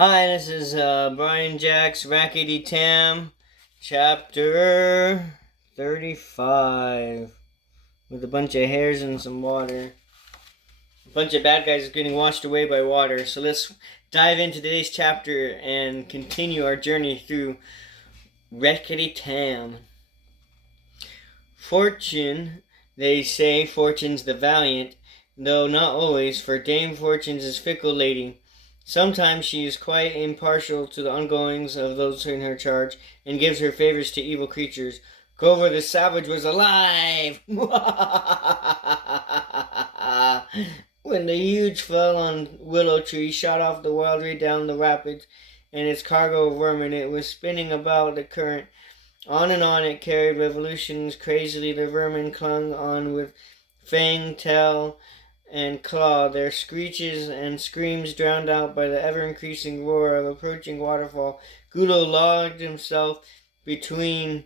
Hi, this is Brian Jaques, Rakkety Tam, chapter 35, with a bunch of hares and some water. A bunch of bad guys getting washed away by water. So let's dive into today's chapter and continue our journey through Rakkety Tam. Fortune, they say Fortune's the valiant, though not always, for Dame Fortune's a fickle lady. Sometimes she is quite impartial to the ongoings of those in her charge, and gives her favors to evil creatures. Grover the Savage was alive! When the huge fell on willow tree shot off the wildly down the rapids, and its cargo of vermin, it was spinning about the current. On and on it carried revolutions crazily. The vermin clung on with fang, tail, and claw, their screeches and screams drowned out by the ever-increasing roar of approaching waterfall. Gulo logged himself between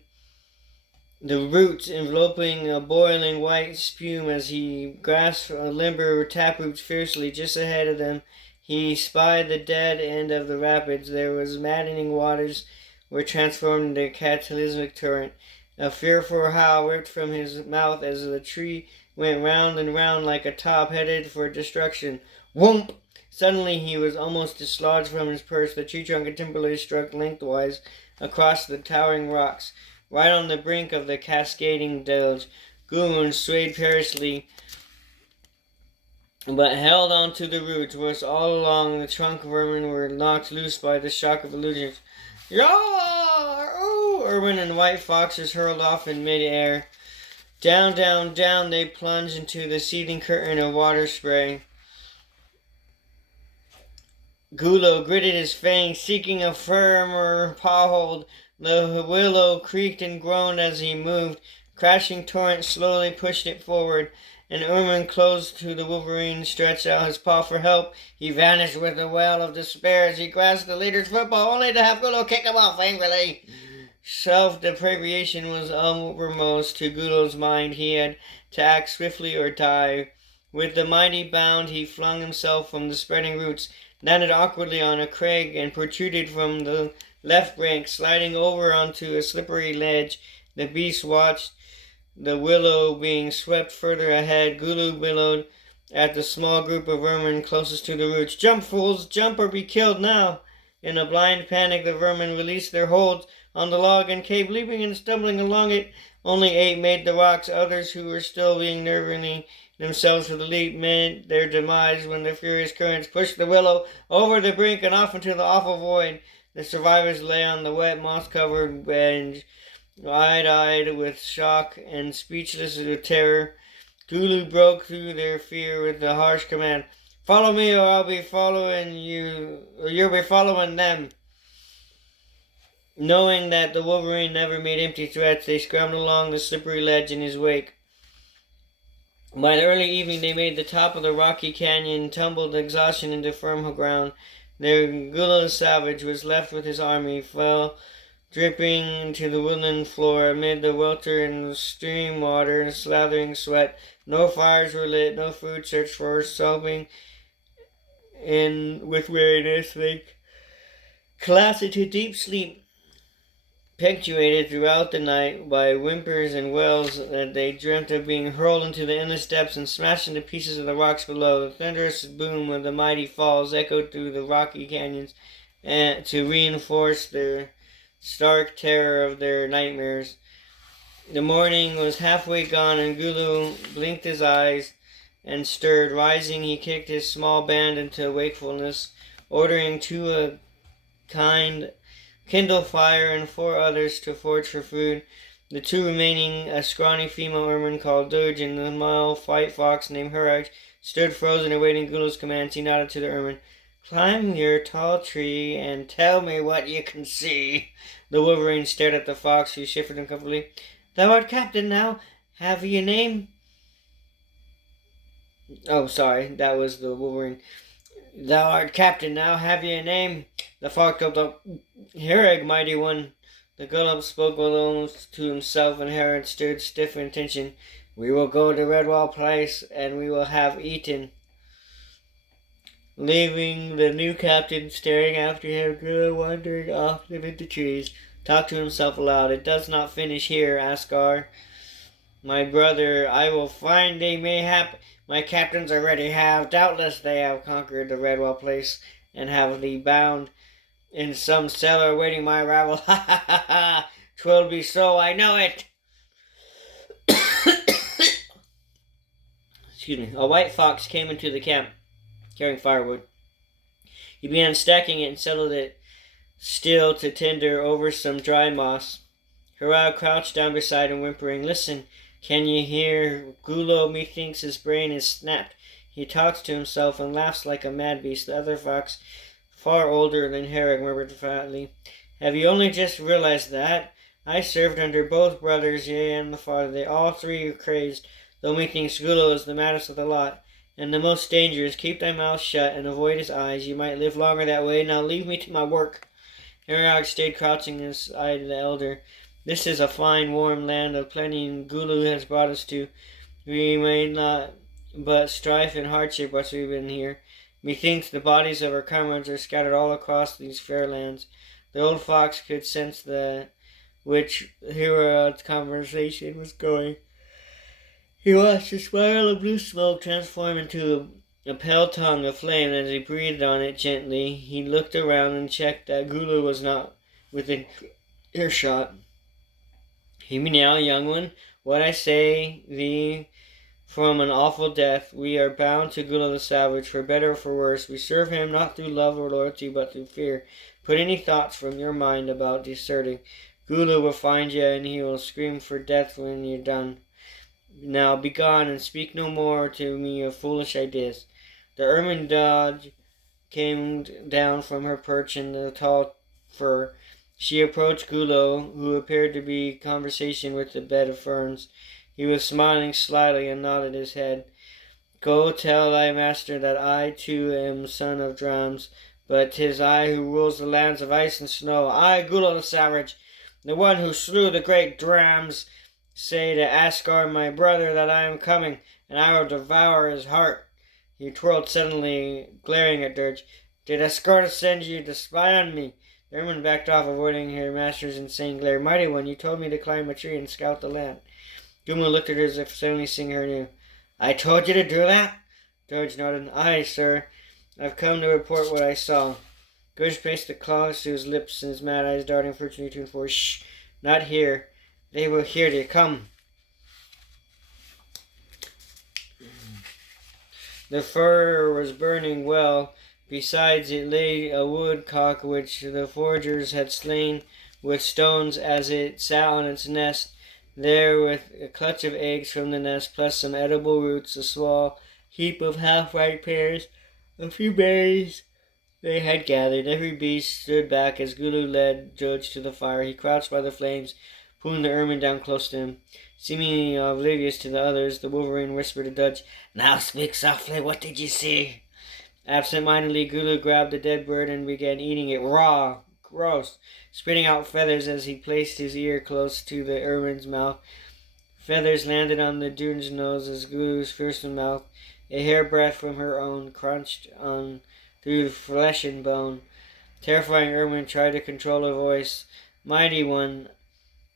the roots, enveloping a boiling white spume as he grasped limber taproots fiercely. Just ahead of them, he spied the dead end of the rapids. There was maddening waters were transformed into a cataclysmic torrent. A fearful howl ripped from his mouth as the tree went round and round like a top headed for destruction. Whoomp! Suddenly he was almost dislodged from his perch. The tree trunk and timberlake struck lengthwise across the towering rocks, right on the brink of the cascading deluge. Goon swayed perilously, but held on to the roots, whilst all along the trunk vermin were knocked loose by the shock of illusions. Yar! Ooh! Erwin and White Foxes hurled off in mid-air. Down, down, down they plunged into the seething curtain of water spray. Gulo gritted his fangs, seeking a firmer pawhold. The willow creaked and groaned as he moved. Crashing torrent slowly pushed it forward, and Erwin, close to the wolverine, stretched out his paw for help. He vanished with a wail of despair as he grasped the leader's football, only to have Gulo kick him off angrily. Self-deprivation was uppermost to Gulo's mind. He had to act swiftly or die. With the mighty bound, he flung himself from the spreading roots, landed awkwardly on a crag, and protruded from the left bank, sliding over onto a slippery ledge. The beast watched the willow being swept further ahead. Gulo bellowed at the small group of vermin closest to the roots. Jump, fools! Jump or be killed now! In a blind panic, the vermin released their holds on the log and cave, leaping and stumbling along it. Only 8 made the rocks. Others, who were still being nerving themselves for the leap, met their demise when the furious currents pushed the willow over the brink and off into the awful void. The survivors lay on the wet, moss-covered bench, wide-eyed with shock and speechless with terror. Gulo broke through their fear with the harsh command, "Follow me, or I'll be following you, or you'll be following them." Knowing that the wolverine never made empty threats, they scrambled along the slippery ledge in his wake. By the early evening, they made the top of the rocky canyon, tumbled exhaustion into firm ground. There, Gulo the Savage was left with his army, fell dripping to the woodland floor amid the welter and stream water and slathering sweat. No fires were lit, no food searched for, sobbing in with weariness. They collapsed into deep sleep, punctuated throughout the night by whimpers and wails that they dreamt of being hurled into the endless depths and smashed into pieces of the rocks below. The thunderous boom of the mighty falls echoed through the rocky canyons to reinforce the stark terror of their nightmares. The morning was halfway gone, and Gulo blinked his eyes and stirred. Rising, he kicked his small band into wakefulness, ordering 2 kindle fire and 4 others to forage for food. The 2 remaining, a scrawny female ermine called Doge and the male white fox named Hurag, stood frozen awaiting Gulo's commands. He nodded to the ermine. "Climb your tall tree and tell me what you can see." The wolverine stared at the fox, who shivered uncomfortably. "Thou art captain now. Have ye a name?" Oh, sorry, that was the wolverine. "Thou art captain now. Have ye a name?" The fox gulped up. "Herrig, mighty one." The Gulp spoke alone to himself, and Herrig stood stiff in attention. "We will go to Redwall Place, and we will have eaten." leaving the new captain staring after him, Gula wandering off amid the trees, talked to himself aloud. It does not finish here, Asgar. My brother, I will find they mayhap. My captains already have. Doubtless they have conquered the Redwall place and have thee bound in some cellar awaiting my arrival. Ha ha ha ha! 'Twill be so, I know it. Excuse me. A white fox came into the camp carrying firewood. He began stacking it and settled it still to tinder over some dry moss. Hurrah crouched down beside him, whimpering, "Listen, can ye hear? Gulo, methinks his brain is snapped. He talks to himself and laughs like a mad beast." The other fox, far older than Herrick, murmured defiantly, "Have you only just realized that? I served under both brothers, yea, and the father. They all three are crazed, though methinks Gulo is the maddest of the lot, and the most dangerous. Keep thy mouth shut and avoid his eyes. You might live longer that way. Now leave me to my work." Herrick stayed crouching beside the elder. "This is a fine, warm land of plenty Gulu has brought us to. We may not but strife and hardship whilst we've been here. Methinks the bodies of our comrades are scattered all across these fair lands." The old fox could sense which Herod's conversation was going. He watched a spiral of blue smoke transform into a pale tongue of flame as he breathed on it gently. He looked around and checked that Gulu was not within earshot. "Hear me now, young one. What I say thee from an awful death. We are bound to Gula the Savage, for better or for worse. We serve him not through love or loyalty, but through fear. Put any thoughts from your mind about deserting. Gula will find you, and he will scream for death when you're done. Now begone, and speak no more to me of foolish ideas." The ermine dog came down from her perch in the tall fir. She approached Gulo, who appeared to be in conversation with the bed of ferns. He was smiling slyly and nodded his head. "Go tell thy master that I too am son of Drams, but 'tis I who rules the lands of ice and snow. I, Gulo the Savage, the one who slew the great Drams. Say to Asgar, my brother, that I am coming, and I will devour his heart." He twirled suddenly, glaring at Dirge. "Did Asgar send you to spy on me?" The ermine backed off, avoiding her master's insane glare. "Mighty one, you told me to climb a tree and scout the land." Gumo looked at her as if suddenly seeing her anew. "I told you to do that?" Dirge nodded. "Aye, sir. I've come to report what I saw." Dirge placed the claws to his lips and his mad eyes darting furtively to and fro. "Shh! Not here. They will hear thee. Come." The fire was burning well. Besides it lay a woodcock which the foragers had slain with stones as it sat on its nest there, with a clutch of eggs from the nest, plus some edible roots, a small heap of half-ripe pears, a few berries they had gathered. Every beast stood back as Gulu led Judge to the fire. He crouched by the flames, pulling the ermine down close to him. Seemingly oblivious to the others, the wolverine whispered to Dudge, "Now speak softly. What did you see?" Absent-mindedly, Gulu grabbed the dead bird and began eating it raw, gross, spitting out feathers as he placed his ear close to the ermine's mouth. Feathers landed on the dune's nose as Gulu's fearsome mouth, a hairbreadth from her own, crunched on through flesh and bone. Terrifying ermine tried to control her voice. "Mighty one,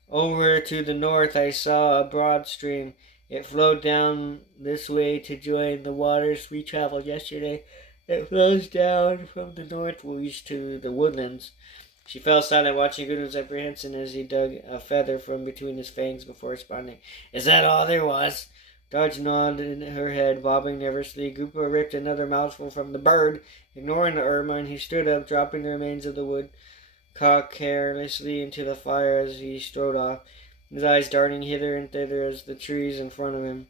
over to the north I saw a broad stream. It flowed down this way to join the waters we traveled yesterday. It flows down from the northeast to the woodlands." She fell silent, watching Gudrun's apprehension as he dug a feather from between his fangs before responding. "Is that all there was?" Dodge nodded her head, bobbing nervously. Gupa ripped another mouthful from the bird. Ignoring the ermine, he stood up, dropping the remains of the woodcock carelessly into the fire as he strode off, his eyes darting hither and thither as the trees in front of him.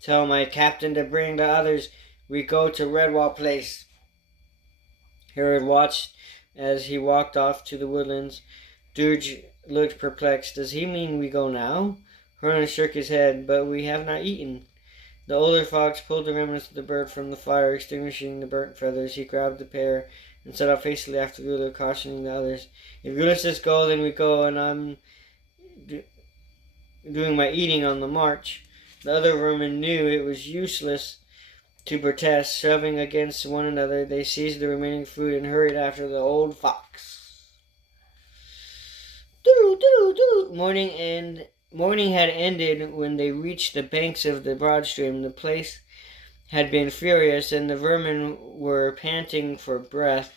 "Tell my captain to bring the others. We go to Redwall Place." Harold watched as he walked off to the woodlands. Dirge looked perplexed. "Does he mean we go now?" Hernan shook his head. "But we have not eaten." The older fox pulled the remnants of the bird from the fire, extinguishing the burnt feathers. He grabbed the pear and set off hastily after Gula, cautioning the others. "If Gula says go, then we go, and I'm doing my eating on the march." The other vermin knew it was useless to protest. Shoving against one another, they seized the remaining food and hurried after the old fox. Morning had ended when they reached the banks of the broad stream. The place had been furious, and the vermin were panting for breath.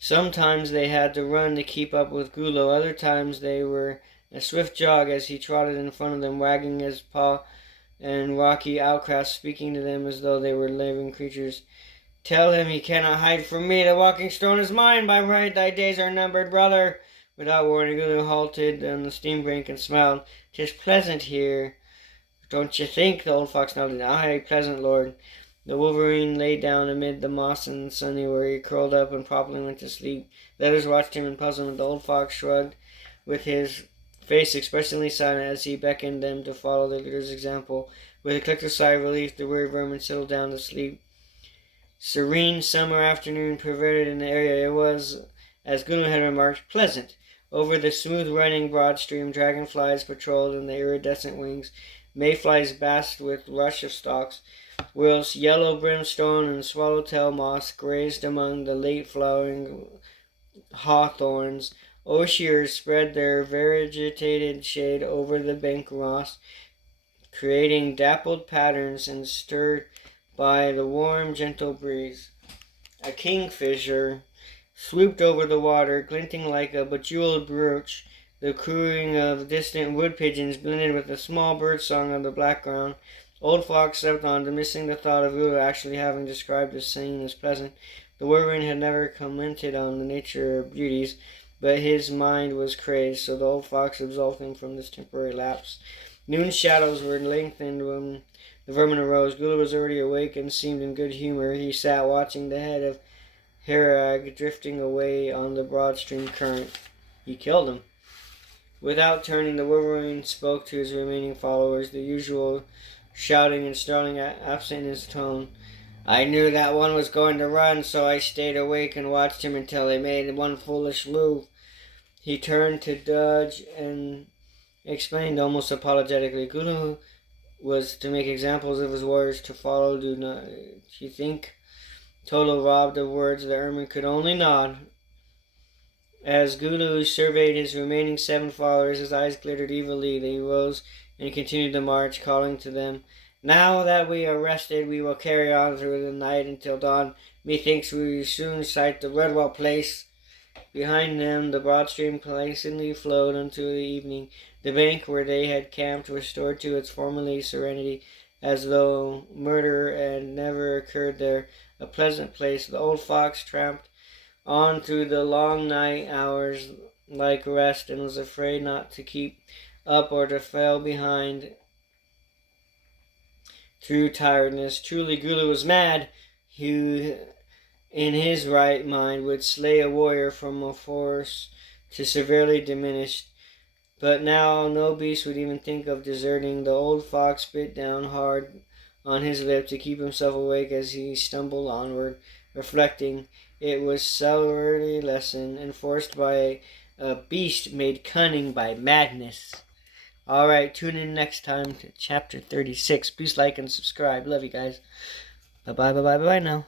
Sometimes they had to run to keep up with Gulo. Other times they were a swift jog as he trotted in front of them, wagging his paw and rocky outcrops, speaking to them as though they were living creatures. Tell him he cannot hide from me. The walking stone is mine. By right, thy days are numbered, brother. Without warning, Gulo halted on the stream brink and smiled. 'Tis pleasant here, don't you think? The old fox nodded. Aye, pleasant, lord. The wolverine lay down amid the moss and sunny, where he curled up and promptly went to sleep. The others watched him in puzzlement. The old fox shrugged, with his face expressively silent, as he beckoned them to follow the leader's example. With a collective sigh of relief, the weary vermin settled down to sleep. Serene summer afternoon pervaded in the area. It was, as Gulo had remarked, pleasant. Over the smooth-running broad stream, dragonflies patrolled in the iridescent wings. Mayflies basked with rush of stalks, whilst yellow brimstone and swallowtail moss grazed among the late-flowering hawthorns. Osiers spread their variegated shade over the bank moss, creating dappled patterns and stirred by the warm, gentle breeze. A kingfisher swooped over the water, glinting like a bejeweled brooch. The cooing of distant wood pigeons blended with the small bird song on the background. Old Fox slept on, dismissing the thought of Gulo actually having described the scene as pleasant. The wolverine had never commented on the nature of beauties, but his mind was crazed, so the old fox absolved him from this temporary lapse. Noon shadows were lengthened when the vermin arose. Gulo was already awake and seemed in good humor. He sat watching the head of Harag drifting away on the broad stream current. He killed him. Without turning, the wolverine spoke to his remaining followers, the usual shouting and snarling absent in his tone. I knew that one was going to run, so I stayed awake and watched him until he made one foolish move. He turned to Dodge and explained almost apologetically. Gulo was to make examples of his warriors to follow. Do not you think? Toto, robbed of words, the ermine could only nod. As Gulo surveyed his remaining 7 followers, his eyes glittered evilly. He rose and continued the march, calling to them, Now that we are rested, we will carry on through the night until dawn. Methinks we will soon sight the Redwall place. Behind them, the broad stream placidly flowed until the evening. The bank where they had camped restored to its formerly serenity, as though murder had never occurred there. A pleasant place. The old fox tramped on through the long night hours like rest, and was afraid not to keep up or to fail behind through tiredness. Truly, Gulo was mad, who in his right mind would slay a warrior from a force to severely diminished. But now no beast would even think of deserting. The old fox bit down hard on his lip to keep himself awake as he stumbled onward, reflecting it was sorely lesson enforced by a beast made cunning by madness. Alright, tune in next time to chapter 36. Please like and subscribe. Love you guys. Bye-bye now.